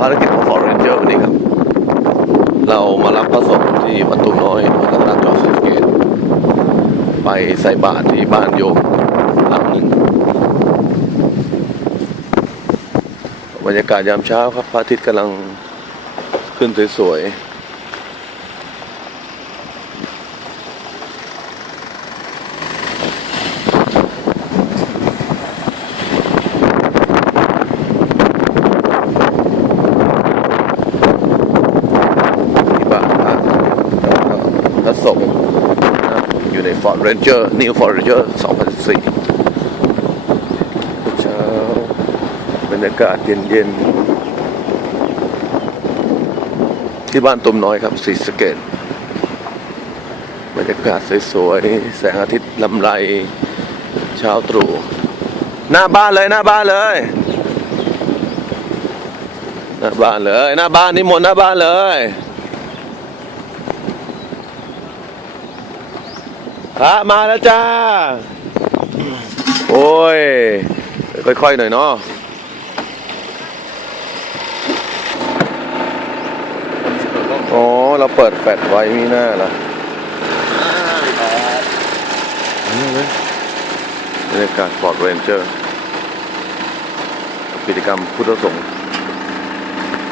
ภารกิจของฟอร์เรนเจอร์วันนี้ครับ เรามารับพระสงฆ์ที่วัดตุน้อยวัดรัตนจอสเกตไปใส่บาตรที่บ้านโยมหลังหนึ่งบรรยากาศยามเช้าครับพระอาทิตย์กำลังขึ้นสวยๆ ที่บ้านพักแล้วก็พระ สงนะครับอยู่ใน Ford Ranger New Ford Ranger 2004เช้าบรรยากาศเย็นๆ ที่บ้านตุ่มน้อยครับสีสเกตบรรยากาศสวยๆ แสงอาทิตย์ลำไรเช้าตรู่หน้าบ้านเลยหน้าบ้านเลยหน้าบ้านเลยหน้าบ้านนี่หมดหน้าบ้านเลย พระมาแล้วจ้า โอ้ย ค่อยๆหน่อยเนาะอ๋อ เราเปิดแฟลชไว้มีหน้าละนี่เลยบรรยากาศฟอร์ดเรนเจอร์ กิจกรรมพุทธสงฆ์